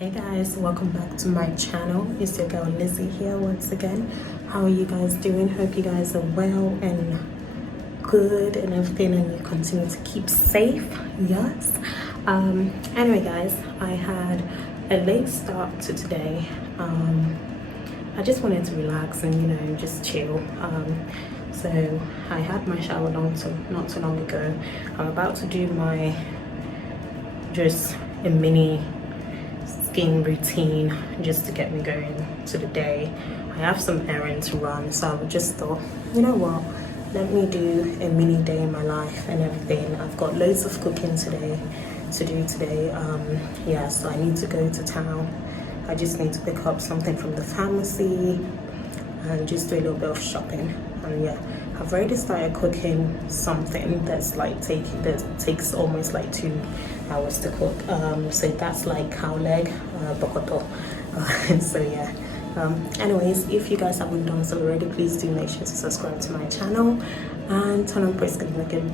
Hey guys, welcome back to my channel. It's your girl Lizzie here once again. How are you guys doing? Hope you guys are well and good and everything, and you continue to keep safe. Yes. Anyway guys, I had a late start to today. I just wanted to relax and just chill. So I had my shower not too long ago. I'm about to do my just a mini skin routine just to get me going to the day. I have some errands to run, so I just thought, you know what, let me do a mini day in my life and everything. I've got loads of cooking to do today. Yeah, so I need to go to town. I just need to pick up something from the pharmacy and just do a little bit of shopping. And yeah, I've already started cooking something that takes almost like 2 hours to cook. So that's like cow leg, bokoto. So yeah. Anyways, if you guys haven't done so already, please do make sure to subscribe to my channel and turn on post notification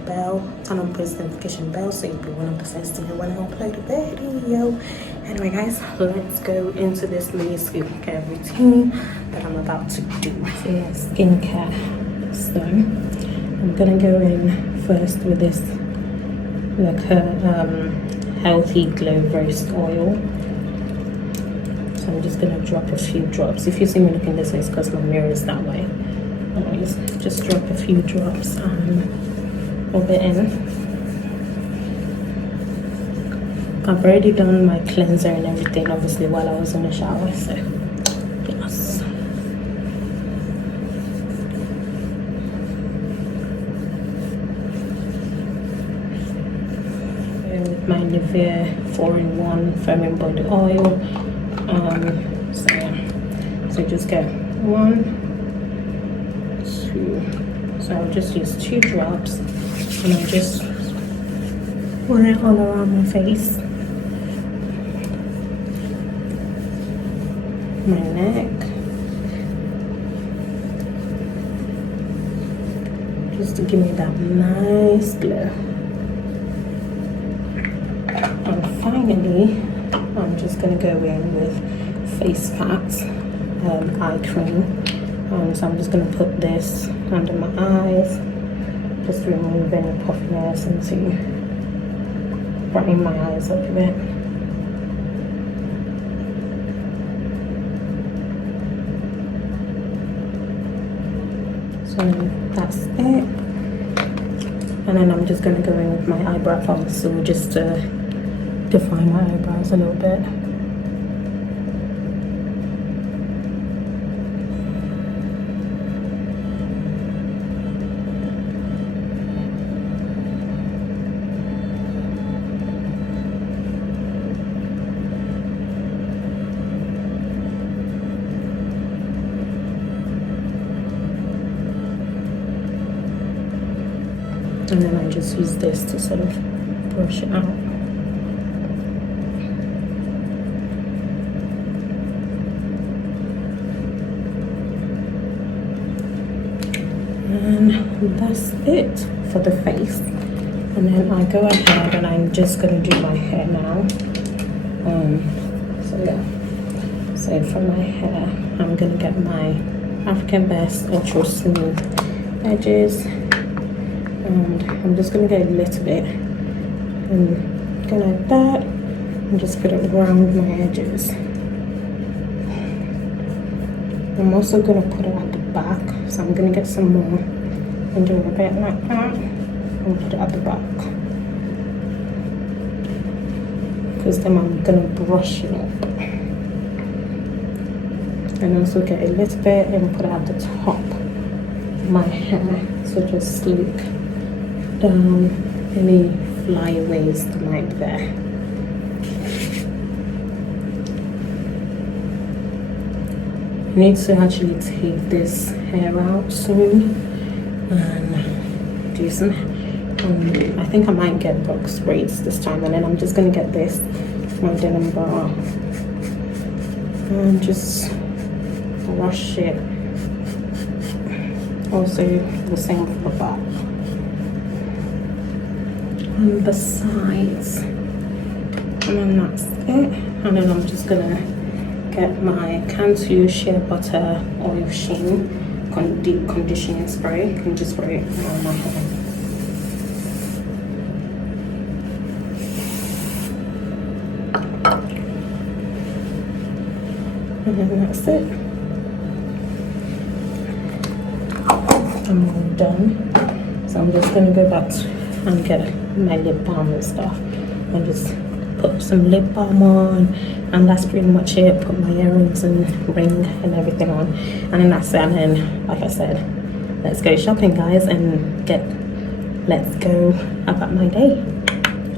bell so you'll be one of the first to know when I upload a video. Anyway guys, let's go into this mini skincare routine that I'm about to do. So yeah, skincare. So I'm gonna go in first with this like a healthy glow roast oil. So I'm just gonna drop a few drops. If you see me looking this way, it's because my mirror is that way. Anyways, just drop a few drops and rub it in. I've already done my cleanser and everything, obviously, while I was in the shower, so yes. With my Nivea 4-in-1 firming body oil. So just get 1, 2. So I'll just use 2 drops, and I'll just pour it all around my face, my neck, just to give me that nice glow. And finally, I'm just gonna go in with face packs, eye cream. So I'm just gonna put this under my eyes, just to remove any puffiness and to brighten my eyes up a bit. So that's it. And then I'm just gonna go in with my eyebrow pencil just to define my eyebrows a little bit. And then I just use this to sort of brush it out. And that's it for the face. And then I go ahead and I'm just gonna do my hair now. So yeah. So for my hair, I'm gonna get my African Best Ultra Smooth Edges. And I'm just going to get a little bit and go like that and just put it around my edges. I'm also going to put it at the back, so I'm going to get some more and do a bit like that and put it at the back, because then I'm going to brush it up, and also get a little bit and put it at the top of my hair, so just sleek down any flyaways that might be there. I need to actually take this hair out soon and do some, I think I might get box braids this time, and then I'm just going to get this, my denim bar, and just brush it. Also the same for the back. On the sides, and then that's it. and then I'm just gonna get my Cantu Shea Butter Oil Sheen Deep Conditioning Spray and just spray it on my hair. And then that's it. I'm all done. So I'm just gonna go back and get my lip balm and stuff and just put some lip balm on, and that's pretty much it. Put my earrings and ring and everything on, and then that's it. And then, like I said, let's go shopping, guys, and let's go about my day.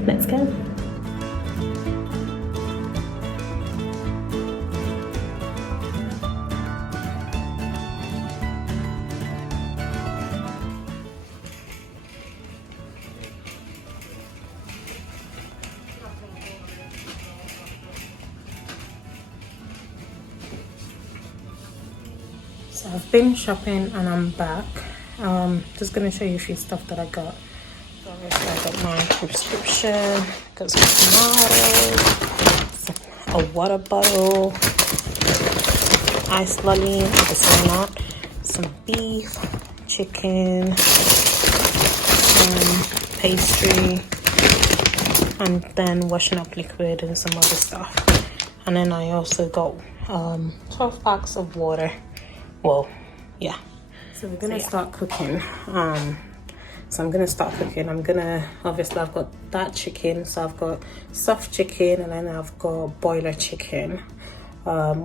Let's go. So I've been shopping and I'm back. Just gonna show you a few stuff that I got. So obviously I got my prescription, got some tomatoes, a water bottle, ice lolly, some nut, some beef, chicken, some pastry, and then washing up liquid and some other stuff. And then I also got 12 packs of water. Well, yeah. So we're gonna start cooking. So I'm gonna start cooking. Obviously I've got that chicken. So I've got soft chicken, and then I've got boiler chicken,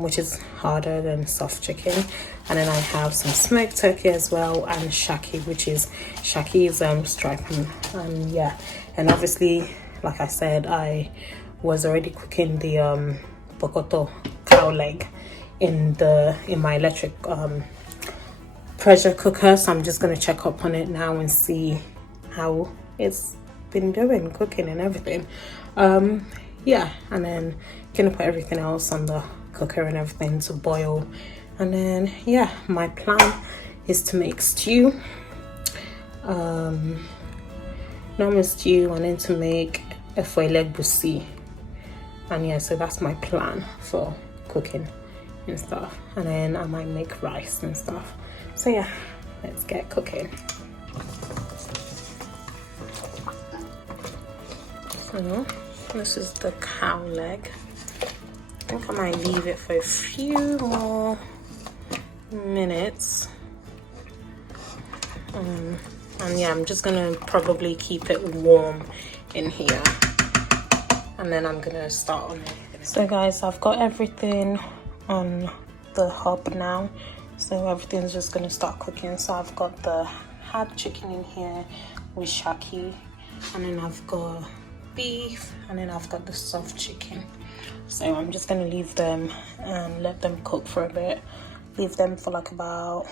which is harder than soft chicken. And then I have some smoked turkey as well, and shaki, which is shaki's stripe. And yeah. And obviously, like I said, I was already cooking the bokoto cow leg in my electric pressure cooker. So I'm just gonna check up on it now and see how it's been doing, cooking and everything. Yeah, and then gonna put everything else on the cooker and everything to boil. And then yeah, my plan is to make stew, normal stew, and then to make a leg busi. And yeah, so that's my plan for cooking and stuff. And then I might make rice and stuff. So yeah, let's get cooking. So this is the cow leg. I think I might leave it for a few more minutes. And yeah, I'm just gonna probably keep it warm in here, and then I'm gonna start on it. So guys, I've got everything on the hob now, so everything's just gonna start cooking. So I've got the hard chicken in here with shaki, and then I've got beef, and then I've got the soft chicken. So I'm just gonna leave them and let them cook for a bit, leave them for like about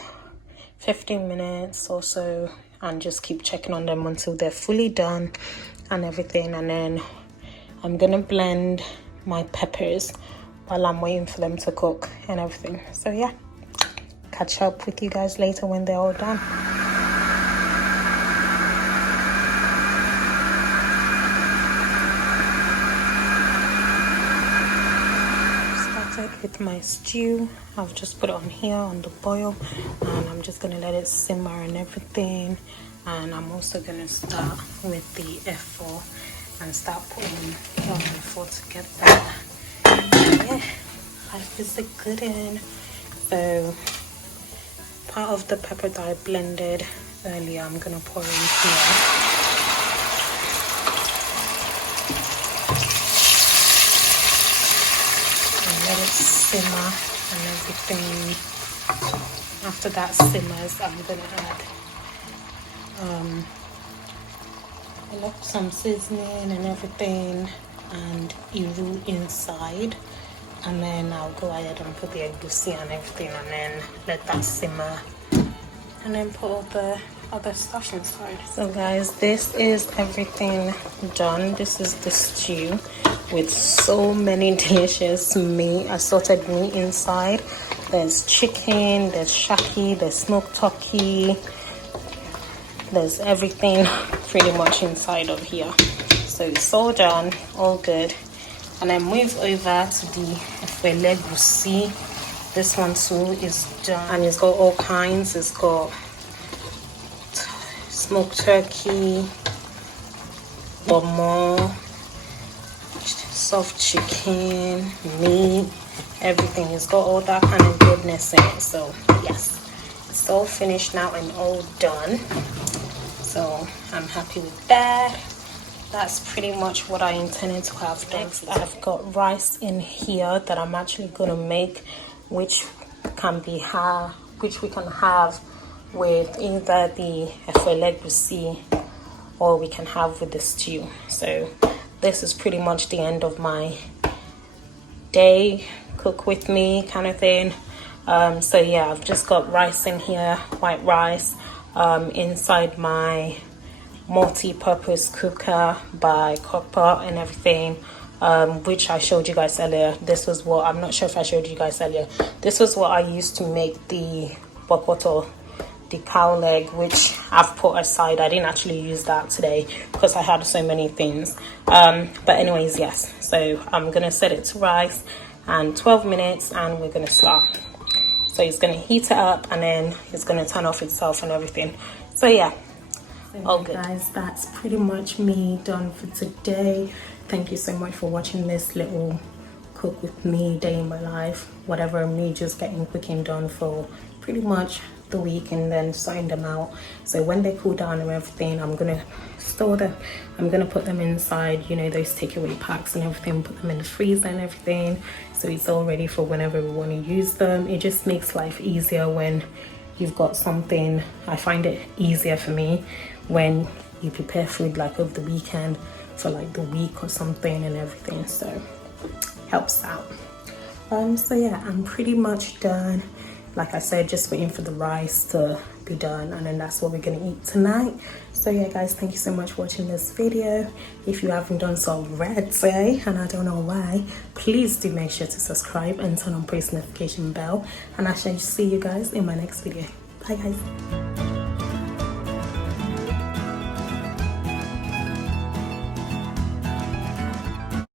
15 minutes or so, and just keep checking on them until they're fully done and everything. And then I'm gonna blend my peppers while I'm waiting for them to cook and everything. So yeah, catch up with you guys later when they're all done. Started with my stew. I've just put it on here on the boil, and I'm just gonna let it simmer and everything. And I'm also gonna start with the F4 and start putting the F4 together. Yeah, life is a good one. So part of the pepper that I blended earlier, I'm gonna pour in here. And let it simmer and everything. After that simmers, I'm gonna add some seasoning and everything, and iru inside, and then I'll go ahead and put the egusi and everything, and then let that simmer, and then put all the other stuff inside. So guys, this is everything done. This is the stew with so many delicious meat, assorted meat inside. There's chicken, there's shaki, there's smoked turkey, there's everything pretty much inside of here. So it's all done, all good. and I move over to the Videoleap. This one too is done, and it's got all kinds. It's got smoked turkey, more soft chicken, meat, everything. It's got all that kind of goodness in it. So yes, it's all finished now and all done, so I'm happy with that. That's pretty much what I intended to have done. Next, I've got rice in here that I'm actually gonna make, which we can have with either the Videoleap or we can have with the stew. So this is pretty much the end of my day, cook with me kind of thing. So yeah, I've just got rice in here, white rice, inside my multi-purpose cooker by Crockpot and everything, which I showed you guys earlier. This was what, I'm not sure if I showed you guys earlier, this was what I used to make the bokoto, the cow leg, which I've put aside. I didn't actually use that today because I had so many things, but anyways, yes, so I'm gonna set it to rice and 12 minutes and we're gonna start. So it's gonna heat it up and then it's gonna turn off itself and everything. So yeah, all good. Guys, that's pretty much me done for today. Thank you so much for watching this little cook with me day in my life, whatever, me just getting cooking done for pretty much the week and then sorting them out. So when they cool down and everything, I'm gonna store them. I'm gonna put them inside, you know, those takeaway packs and everything, put them in the freezer and everything, so it's all ready for whenever we want to use them. It just makes life easier when you've got something. I find it easier for me when you prepare food like over the weekend for like the week or something and everything, so helps out. So yeah, I'm pretty much done. Like I said, just waiting for the rice to be done and then that's what we're gonna eat tonight. So yeah guys, thank you so much for watching this video. If you haven't done so already, and I don't know why, please do make sure to subscribe and turn on post notification bell, and I shall see you guys in my next video. Bye guys.